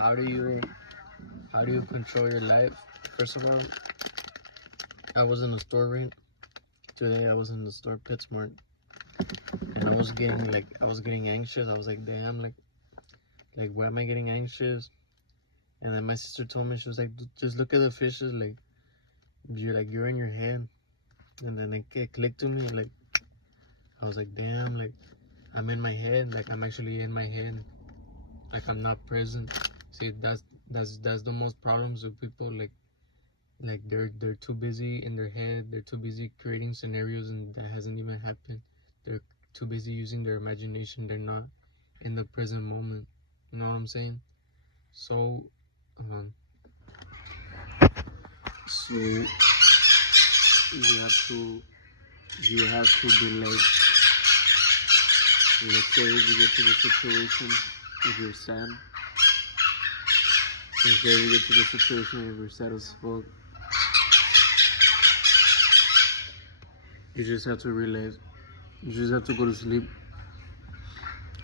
how do you control your life? First of all, I was in the store right today. I was in the store PetSmart, and I was getting anxious. I was like, damn, like why am I getting anxious? And then my sister told me, she was like, just look at the fishes, like you're in your head. And then it clicked to me, like I was like, damn, like I'm in my head, like I'm actually in my head, like I'm not present. See, that's the most problems with people, like they're too busy in their head, they're too busy creating scenarios and that hasn't even happened. They're too busy using their imagination, they're not in the present moment. You know what I'm saying? So um so you have to be like, let's say if you get to the situation if you're sad, let's say you get to the situation if you're sad as fuck, you just have to realize, you just have to go to sleep,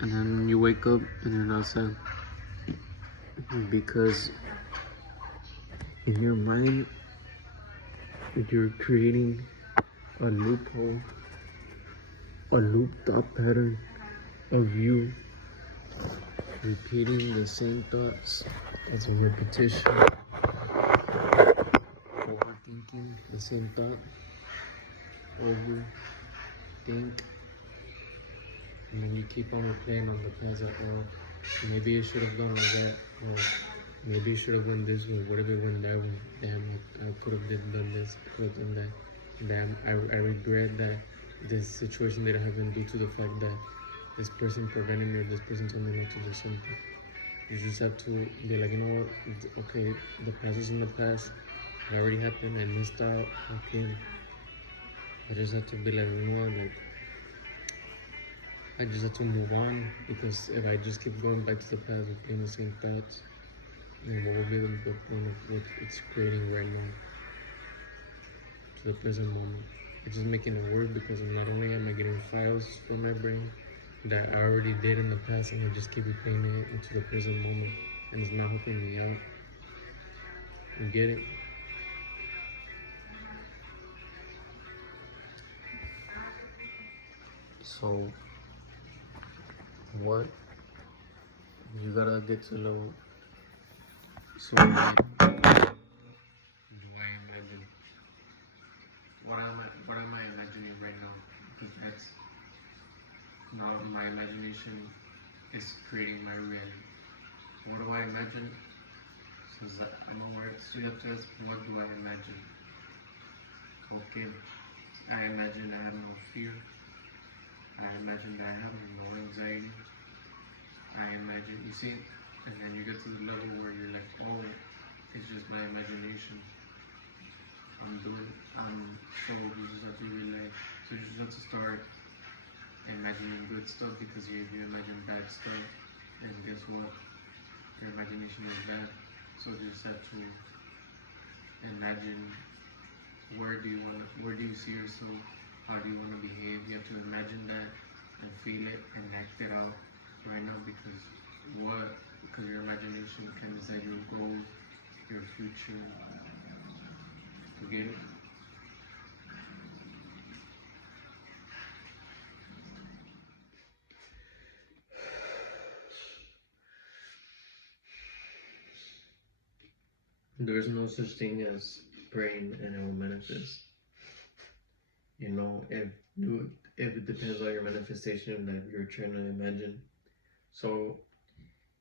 and then you wake up and you're not sad, because in your mind you're creating a loophole, a loop thought pattern of you repeating the same thoughts. It's a repetition, overthinking the same thought, overthink, and then you keep on replaying on the past, like, oh, maybe I should have done like that, or maybe I should have done this one, what if it went that way? Damn, I could have done this, I could have done that. Damn, I regret that this situation didn't happen due to the fact that this person prevented me, or this person told me not to do something. You just have to be like, you know what, okay, the past is in the past, it already happened, I missed out, okay. I just have to be like, you know what, like, I just have to move on, because if I just keep going back to the past with playing the same thoughts, then what would be the point of what it's creating right now to the present moment? It's just making it work, because not only am I getting files from my brain that I already did in the past, and I just keep replaying it into the present moment, and it's not helping me out. You get it? So what you gotta get to know, so what do I imagine? What am I imagining right now? Because that's now my imagination is creating my reality. What do I imagine? Since I'm aware, so you have to ask, what do I imagine? Okay, I imagine I have no fear. I imagine that I have no anxiety. I imagine, you see, and then you get to the level where you're like, oh, it's just my imagination. So you just have to relax. So you just have to start imagining good stuff, because if you imagine bad stuff, then guess what? Your imagination is bad. So you just have to imagine, where do you see yourself? How do you want to behave? You have to imagine that and feel it and act it out right now, because your imagination can decide your goals, your future. You get it? There's no such thing as praying and it will manifest. You know, if it depends on your manifestation that you're trying to imagine. So,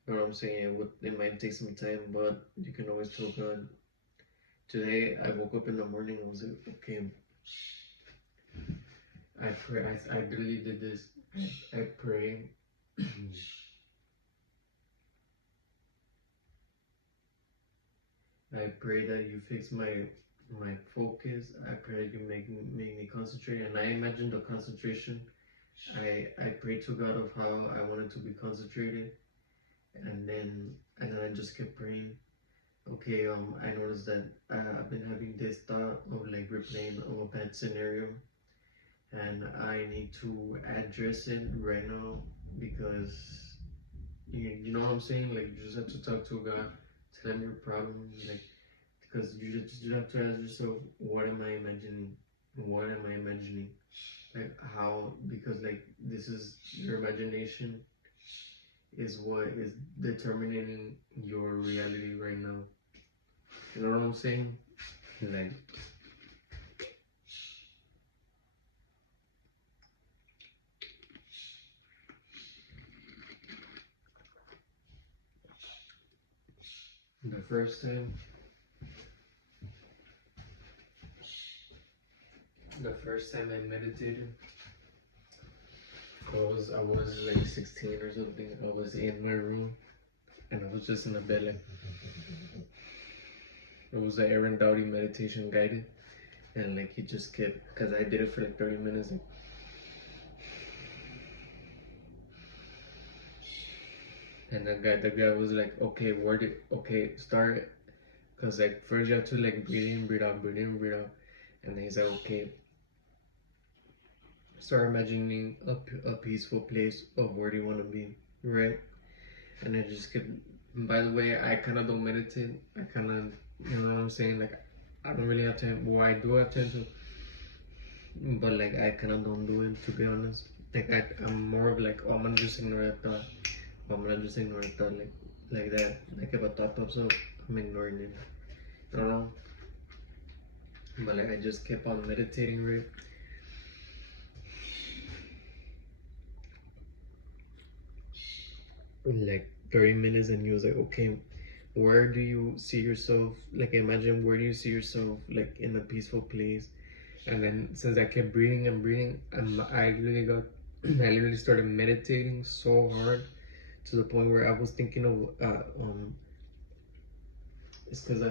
you know what I'm saying? It might take some time, but you can always tell God. Today, I woke up in the morning and was like, okay, I pray. I really did this. I pray. I pray that you fix my focus. I pray that you make me concentrate. And I imagine the concentration. I pray to God of how I wanted to be concentrated, and then I just kept praying. Okay, I noticed that I've been having this thought of like replaying of a bad scenario, and I need to address it right now, because you know what I'm saying? Like you just have to talk to God, tell him your problem, like because you have to ask yourself, what am I imagining? What am I imagining? Like how? Because like this is your imagination is what is determining your reality right now. You know what I'm saying? Like the first time, I meditated, I was like 16 or something. I was in my room and I was just in the bed like it was the Aaron Doughty meditation guided, and like he just kept, because I did it for like 30 minutes like, and the guy was like, okay, okay, start, because like first you have to like breathe in, breathe out, breathe in, breathe out, and then he's like, okay, start imagining a peaceful place of where do you want to be, right? And I just kept, by the way, I kind of don't meditate. I kind of, you know what I'm saying, like I don't really have time. Well, I do have time to, but like I kind of don't do it, to be honest. Like I'm more of like, oh, I'm gonna just ignore that thought. I'm gonna just ignore that thought, like that. Like if a thought pops up, I'm ignoring it. I don't know. But like I just kept on meditating, right? Like 30 minutes, and he was like, okay, where do you see yourself? Like imagine, where do you see yourself, like in a peaceful place? And then since I kept breathing and breathing, I literally got I literally started meditating so hard to the point where I was thinking of it's because uh,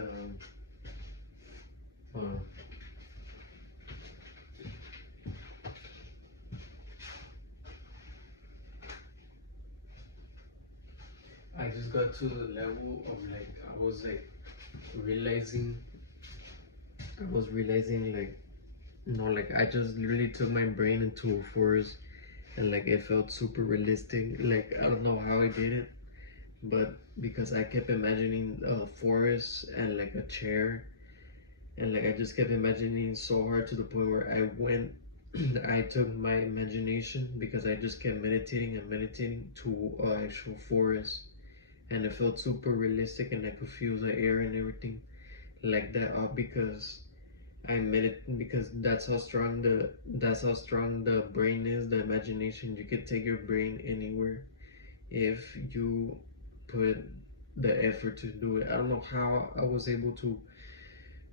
I just got to the level of like I was like realizing like, no, like I just literally took my brain into a forest, and like it felt super realistic. Like I don't know how I did it, but because I kept imagining a forest and like a chair, and like I just kept imagining so hard to the point where I went I took my imagination, because I just kept meditating and meditating, to an actual forest, and it felt super realistic, and I could feel the air and everything like that, because because that's how strong the brain is, the imagination. You could take your brain anywhere if you put the effort to do it. I don't know how I was able to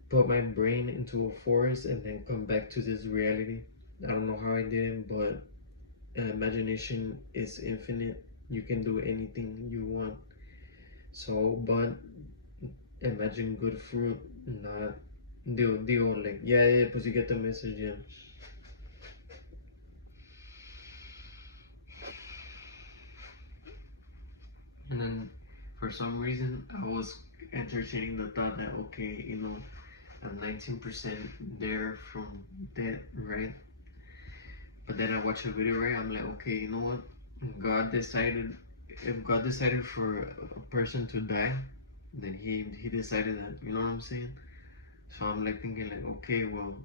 put my brain into a forest and then come back to this reality. I don't know how I did it, but imagination is infinite. You can do anything you want. So, but imagine good fruit, not deal like, yeah, pues you get the message, yeah. And then for some reason I was entertaining the thought that, okay, I'm 19% there from that, right? But then I watch a video, right? I'm like, okay, you know what? God decided, if God decided for a person to die, then he decided that, you know what I'm saying? So I'm like thinking like, okay, well,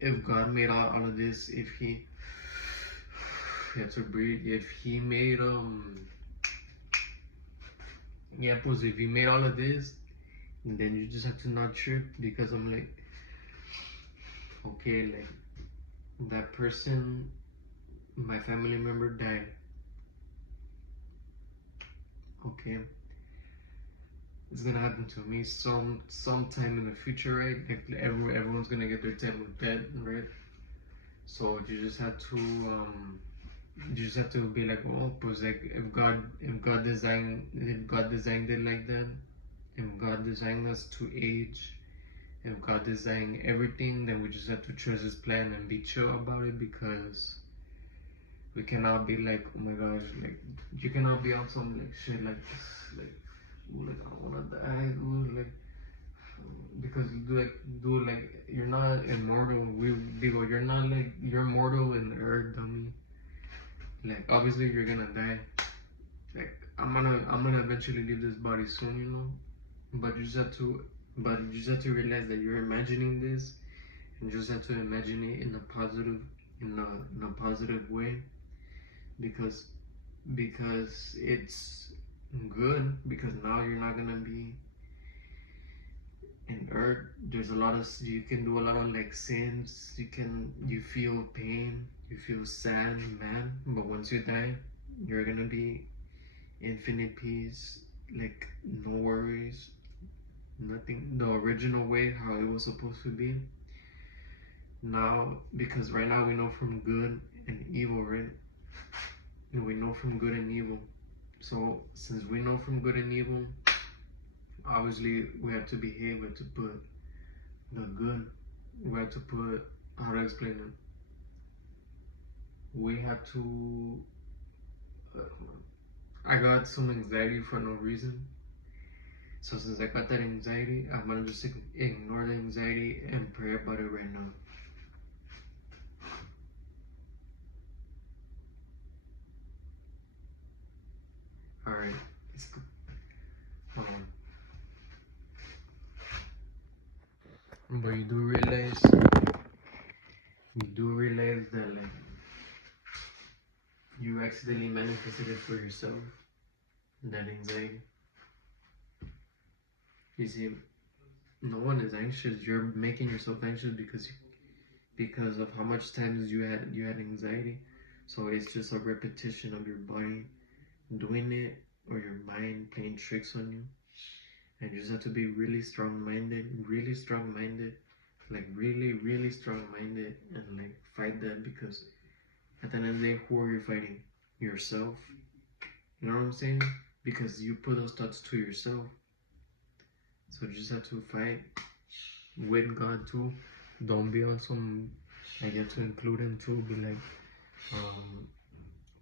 if God made all of this, if he had to breathe, if he made yeah, pues if he made all of this, then you just have to not trip, because I'm like, okay, like that person, my family member died. Okay, it's gonna happen to me sometime in the future, right? Like everyone's gonna get their time with death, right? So you just have to be like, oh, pues like if God designed it like that, if God designed us to age, if God designed everything, then we just have to trust His plan and be chill about it, because we cannot be like, oh my gosh, like you cannot be on some like shit like this, ooh, like I don't wanna die, ooh, like, because like you're not immortal. You're not like, you're mortal in the earth, dummy. Like obviously you're gonna die. Like I'm gonna eventually leave this body soon, you know. But you just have to realize that you're imagining this, and you just have to imagine it in a positive way, because it's good, because now you're not gonna be in earth. There's a lot of, you can do a lot of like sins, you feel pain, you feel sad, man, but once you die, you're gonna be infinite peace, like no worries, nothing, the original way how it was supposed to be. Now, because right now we know from good and evil, right? And we know from good and evil. So since we know from good and evil, obviously we have to behave, we have to put the good, we have to put, how to explain it? We have to, I got some anxiety for no reason. So since I got that anxiety, I'm gonna just ignore the anxiety and pray about it right now. Alright, let's go. Hold on. But you do realize that like you accidentally manifested it for yourself, that anxiety. You see, no one is anxious. You're making yourself anxious because of how much times you had anxiety. So it's just a repetition of your body doing it, or your mind playing tricks on you. And you just have to be really strong-minded, like really strong-minded, and like fight that, because at the end of the day, who are you fighting? Yourself. You know what I'm saying? Because you put those thoughts to yourself. So you just have to fight with God too. Don't be on some, like, you have to include him too. Be like,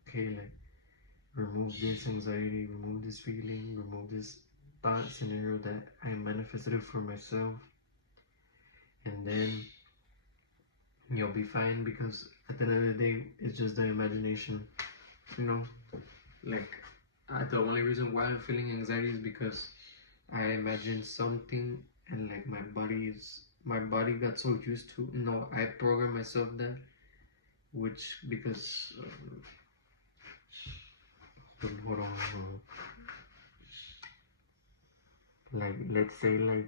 okay, like, remove this anxiety, remove this feeling, remove this thought scenario that I manifested it for myself, and then you'll be fine, because at the end of the day, it's just the imagination, you know. Like, the only reason why I'm feeling anxiety is because I imagined something, and like my body got so used to, I programmed myself that, which, because hold on. Like, let's say like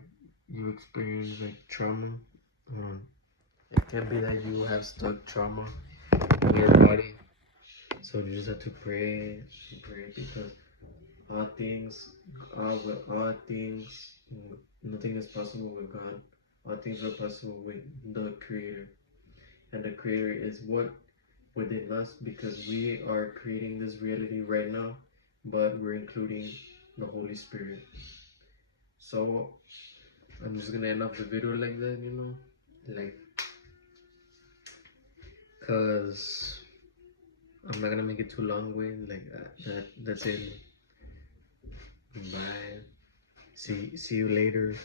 you experience like trauma. It can be that you have stuck trauma in your body. So you just have to pray, because all things, nothing is possible with God. All things are possible with the Creator. And the Creator is what? Within us, because we are creating this reality right now, but we're including the Holy Spirit. So I'm just gonna end off the video like that, you know, like, cause I'm not gonna make it too long with like that's it. Bye. See you later.